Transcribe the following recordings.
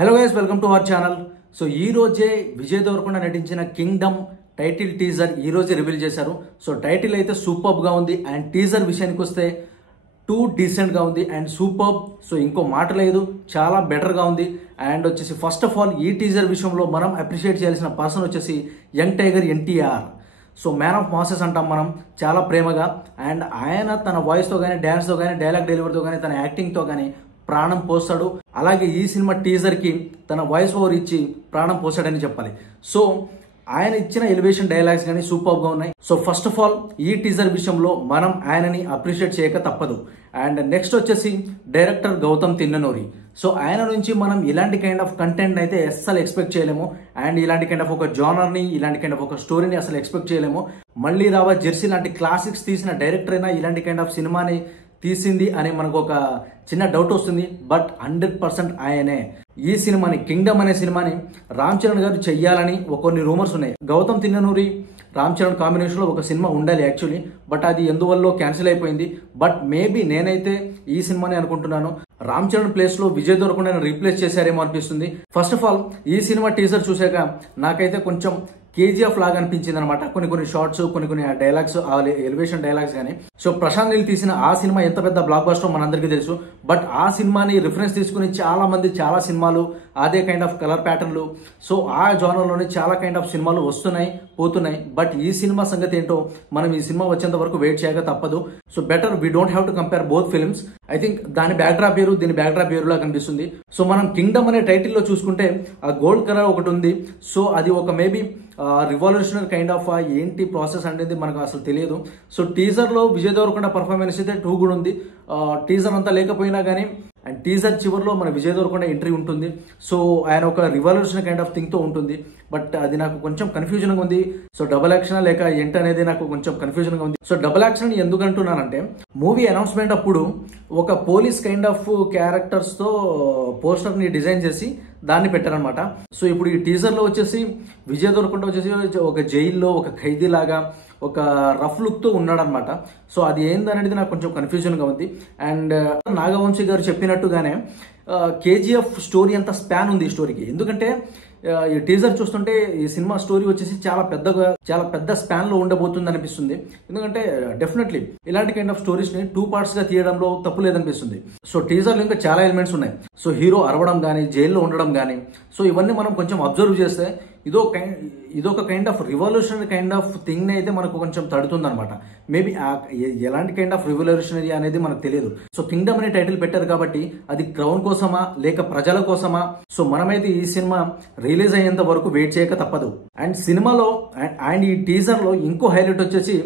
Hello guys, welcome to our channel. So ఈ రోజే విజయ్ దేవరకొండ నటించిన కింగ్డమ్ టైటిల్ టీజర్ ఈ రోజే రివీల్ చేశారు. సో టైటిల్ అయితే సూపర్బ్ గా ఉంది అండ్ టీజర్ విషయానికి వస్తే టూ డీసెంట్ గా ఉంది అండ్ సూపర్బ్. సో ఇంకో మాట లేదు, చాలా బెటర్ గా ఉంది. అండ్ వచ్చేసి ఫస్ట్ ఆఫ్ ఆల్ ఈ టీజర్ విషయంలో మనం అప్రిషియేట్ చేయాల్సిన పర్సన్ వచ్చేసి young tiger NTR. So man of masses అంటాం మనం చాలా ప్రేమగా. అండ్ ఆయన తన వాయిస్తో కానీ, డ్యాన్స్తో కానీ, డైలాగ్ డెలివరీతో కానీ, తన యాక్టింగ్తో కానీ ప్రాణం పోస్తాడు. అలాగే ఈ సినిమా టీజర్ కి తన వాయిస్ ఓవర్ ఇచ్చి ప్రాణం పోస్తాడని చెప్పాలి. సో ఆయన ఇచ్చిన ఎలివేషన్ డైలాగ్స్ కానీ సూపర్ గా ఉన్నాయి. సో ఫస్ట్ ఆఫ్ ఆల్ ఈ టీజర్ విషయంలో మనం ఆయనని అప్రిషియేట్ చేయక తప్పదు. అండ్ నెక్స్ట్ వచ్చేసి డైరెక్టర్ గౌతమ్ తిన్ననూరి. సో ఆయన నుంచి మనం ఇలాంటి కైండ్ ఆఫ్ కంటెంట్ అయితే అస్సలు ఎక్స్పెక్ట్ చేయలేము. అండ్ ఇలాంటి కైండ్ ఆఫ్ ఒక జానర్ ని, ఇలాంటి కైండ్ ఆఫ్ ఒక స్టోరీని అసలు ఎక్స్పెక్ట్ చేయలేము. మళ్ళీ రావా జెర్సీ లాంటి క్లాసిక్స్ తీసిన డైరెక్టర్ అయినా ఇలాంటి కైండ్ ఆఫ్ సినిమాని తీసింది అని మనకు ఒక చిన్న డౌట్ వస్తుంది. బట్ 100% ఆయనే ఈ సినిమాని, కింగ్డమ్ అనే సినిమాని రామ్ చరణ్ గారు చెయ్యాలని కొన్ని రూమర్స్ ఉన్నాయి. గౌతమ్ తిన్ననూరి, రామ్ చరణ్ కాంబినేషన్ లో ఒక సినిమా ఉండాలి యాక్చువల్లీ, బట్ అది ఎందువల్ల క్యాన్సిల్ అయిపోయింది. బట్ మేబీ నేనైతే ఈ సినిమాని అనుకుంటున్నాను రామ్ చరణ్ ప్లేస్ లో విజయ్ దేవరకొండ రీప్లేస్ చేశారేమో అనిపిస్తుంది. ఫస్ట్ ఆఫ్ ఆల్ ఈ సినిమా టీజర్ చూసాక నాకైతే కొంచెం కేజీఎఫ్ లాగా అనిపించింది అనమాట. కొన్ని షార్ట్స్, కొన్ని డైలాగ్స్, ఎలివేషన్ డైలాగ్స్ కానీ. సో ప్రశాంత్ నీల్ తీసిన ఆ సినిమా ఎంత పెద్ద బ్లాక్ బస్టర్ మనందరికీ తెలుసు. బట్ ఆ సినిమాని రిఫరెన్స్ తీసుకుని చాలా మంది చాలా సినిమాలు అదే కైండ్ ఆఫ్ కలర్ ప్యాటర్న్లు, సో ఆ జోనర్ లోనే చాలా కైండ్ ఆఫ్ సినిమాలు వస్తున్నాయి పోతున్నాయి. బట్ ఈ సినిమా సంగతి ఏంటో మనం ఈ సినిమా వచ్చేంత వరకు వెయిట్ చేయక తప్పదు. So better we don't have to compare both films. I think దాని బ్యాక్డ్రాప్ వేరు, దీని బ్యాక్డ్రాప్ వేరులా కనిపిస్తుంది. సో మనం కింగ్డమ్ అనే టైటిల్ లో చూసుకుంటే ఆ గోల్డ్ కలర్ ఒకటి ఉంది. సో అది ఒక మేబీ రివాల్యూషనరీ కైండ్ ఆఫ్ ఏంటి ప్రాసెస్ అనేది మనకు అసలు తెలియదు. సో టీజర్ లో విజయ్ దేవరకొండ పర్ఫార్మెన్స్ అయితే టూ కూడా ఉంది. టీజర్ అంతా లేకపోయినా కానీ అండ్ టీజర్ చివరిలో మన విజయ్ దేవరకొండ ఎంట్రీ ఉంటుంది. సో ఆయన ఒక రివాల్యూషన్ కైండ్ ఆఫ్ థింగ్ తో ఉంటుంది. బట్ అది నాకు కొంచెం కన్ఫ్యూజన్ గా ఉంది. సో డబుల్ యాక్షన్ లేక ఏంటి అనేది నాకు కొంచెం కన్ఫ్యూజన్ గా ఉంది. సో డబుల్ యాక్షన్ ఎందుకు అంటున్నానంటే, మూవీ అనౌన్స్మెంట్ అప్పుడు ఒక పోలీస్ కైండ్ ఆఫ్ క్యారెక్టర్స్ తో పోస్టర్ ని డిజైన్ చేసి దాన్ని పెట్టారనమాట. సో ఇప్పుడు ఈ టీజర్ లో వచ్చేసి విజయ్ దేవరకొండ వచ్చేసి ఒక జైల్లో ఒక ఖైదీ లాగా ఒక రఫ్ లుక్ తో ఉన్నాడనమాట. సో అది ఏందనేది నాకు కొంచెం కన్ఫ్యూజన్ గా ఉంది. అండ్ నాగవంశీ గారు చెప్పినట్టుగానే కేజీఎఫ్ స్టోరీ అంత స్పాన్ ఉంది ఈ స్టోరీకి. ఎందుకంటే ఈ టీజర్ చూస్తుంటే ఈ సినిమా స్టోరీ వచ్చేసి చాలా పెద్ద స్పాన్ లో ఉండబోతుంది అనిపిస్తుంది. ఎందుకంటే డెఫినెట్లీ ఇలాంటి కైండ్ ఆఫ్ స్టోరీస్ ని 2 parts గా తీయడంలో తప్పు లేదనిపిస్తుంది. సో టీజర్ లో ఇంకా చాలా ఎలిమెంట్స్ ఉన్నాయి. సో హీరో అరవడం కానీ, జైల్లో ఉండడం కానీ, సో ఇవన్నీ మనం కొంచెం అబ్జర్వ్ చేస్తే ఇదొక kind of revolutionary kind of thing ని అయితే మనకు కొంచెం తడుతుంది అనమాట. మేబీ ఎలాంటి కైండ్ ఆఫ్ రివల్యూషనరీ అనేది మనకు తెలియదు. సో కింగ్డమ్ అనే టైటిల్ పెట్టారు కాబట్టి అది క్రౌన్ కోసమా లేక ప్రజల కోసమా? సో మనమైతే ఈ సినిమా రిలీజ్ అయ్యేంత వరకు వెయిట్ చేయక తప్పదు. అండ్ సినిమాలో అండ్ ఈ టీజర్ లో ఇంకో హైలైట్ వచ్చేసి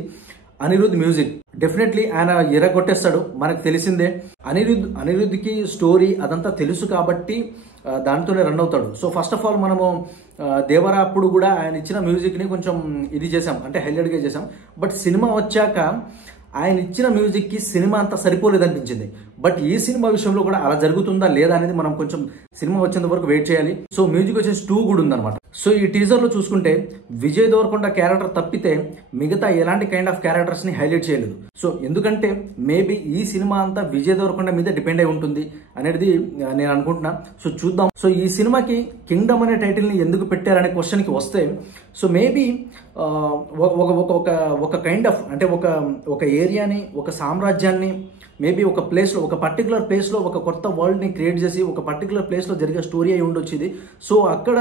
అనిరుద్ మ్యూజిక్. డెఫినెట్లీ ఆయన ఎరగొట్టేస్తాడు, మనకు తెలిసిందే. అనిరుద్కి స్టోరీ అదంతా తెలుసు కాబట్టి దాంతోనే రన్ అవుతాడు. సో ఫస్ట్ ఆఫ్ ఆల్ మనము దేవరా అప్పుడు కూడా ఆయన ఇచ్చిన మ్యూజిక్ ని కొంచెం ఇది చేసాం, అంటే హైలైట్ గా చేసాం. బట్ సినిమా వచ్చాక ఆయన ఇచ్చిన మ్యూజిక్ కి సినిమా అంతా సరిపోలేదనిపించింది. బట్ ఈ సినిమా విషయంలో కూడా అలా జరుగుతుందా లేదా అనేది మనం కొంచెం సినిమా వచ్చేంత వరకు వెయిట్ చేయాలి. సో మ్యూజిక్ వచ్చేసి 2 కూడా ఉందన్నమాట. సో ఈ టీజర్ లో చూసుకుంటే విజయ్ దేవరకొండ క్యారెక్టర్ తప్పితే మిగతా ఎలాంటి కైండ్ ఆఫ్ క్యారెక్టర్స్ ని హైలైట్ చేయలేదు. సో ఎందుకంటే మేబీ ఈ సినిమా అంతా విజయ్ దేవరకొండ మీద డిపెండ్ అయి ఉంటుంది అనేది నేను అనుకుంటున్నా. సో చూద్దాం. సో ఈ సినిమాకి కింగ్డమ్ అనే టైటిల్ ని ఎందుకు పెట్టారనే క్వశ్చన్ కి వస్తే, సో మేబీ ఒక కైండ్ ఆఫ్ అంటే ఒక ఏరియాని, ఒక సామ్రాజ్యాన్ని, మేబీ ఒక ప్లేస్లో, ఒక పర్టికులర్ ప్లేస్లో ఒక కొత్త వరల్డ్ని క్రియేట్ చేసి ఒక పర్టికులర్ ప్లేస్లో జరిగే స్టోరీ అయి ఉండొచ్చింది. సో అక్కడ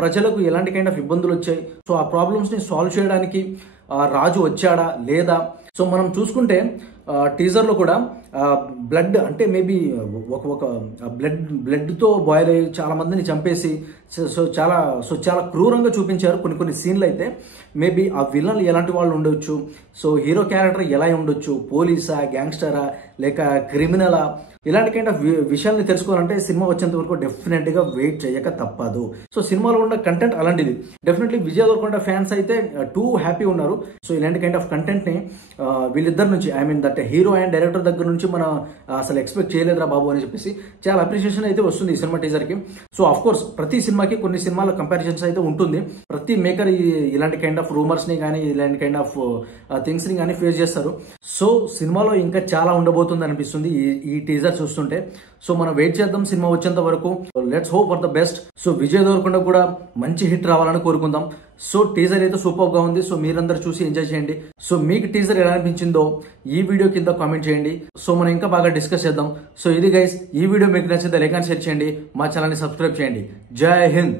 ప్రజలకు ఎలాంటి కైండ్ ఆఫ్ ఇబ్బందులు వచ్చాయి, సో ఆ ప్రాబ్లమ్స్ని సాల్వ్ చేయడానికి రాజు వచ్చాడా లేదా? సో మనం చూసుకుంటే టీజర్లో కూడా బ్లడ్ అంటే మేబీ ఒక బ్లడ్తో బాయిల్ అయ్యి చాలా మందిని చంపేసి చాలా క్రూరంగా చూపించారు కొన్ని సీన్లు అయితే. మేబీ ఆ విలన్లు ఎలాంటి వాళ్ళు ఉండొచ్చు, సో హీరో క్యారెక్టర్ ఎలా ఉండొచ్చు, పోలీసా, గ్యాంగ్స్టరా లేక క్రిమినలా, ఇలాంటి కైండ్ ఆఫ్ విషయాల్ని తెలుసుకోవాలంటే సినిమా వచ్చేంత వరకు డెఫినెట్ గా వెయిట్ చేయక తప్పదు. సో సినిమాలో ఉన్న కంటెంట్ అలాంటిది. డెఫినెట్లీ విజయ్ దేవరకొండ ఫ్యాన్స్ అయితే టూ హ్యాపీ ఉన్నారు. సో ఇలాంటి కైండ్ ఆఫ్ కంటెంట్ ని వీళ్ళిద్దరి నుంచి, I mean that hero and director దగ్గర నుంచి మనం అసలు ఎక్స్పెక్ట్ చేయలేదురా బాబు అని చెప్పేసి చాలా అప్రిషియేషన్ అయితే వస్తుంది ఈ సినిమా టీజర్ కి. సో అఫ్ కోర్స్ ప్రతి సినిమాకి కొన్ని సినిమాల కంపారిజన్స్ అయితే ఉంటుంది. ప్రతి మేకర్ ఇలాంటి కైండ్ ఆఫ్ రూమర్స్ ని కానీ, ఇలాంటి కైండ్ ఆఫ్ థింగ్స్ ని కానీ ఫేస్ చేస్తారు. సో సినిమాలో ఇంకా చాలా ఉండబోతుంది అనిపిస్తుంది ఈ టీజర్ చూస్తుంటే. సో మనం వెయిట్ చేద్దాం సినిమా వచ్చేంత వరకు. Let's hope for the best. So Vijay Devarakonda కూడా మంచి హిట్ రావాలని కోరుకుందాం. సో టీజర్ అయితే సూపర్ గా ఉంది. సో మీరందరూ చూసి ఎంజాయ్ చేయండి. సో మీకు టీజర్ ఎలా అనిపించిందో ఈ వీడియో కింద కామెంట్ చేయండి. సో మనం ఇంకా బాగా డిస్కస్ చేద్దాం. సో ఇది గైస్, ఈ వీడియో మీకు నచ్చితే లైక్ అండ్ షేర్ చేయండి. మా ఛానల్ ని సబ్స్క్రైబ్ చేయండి. జై హింద్.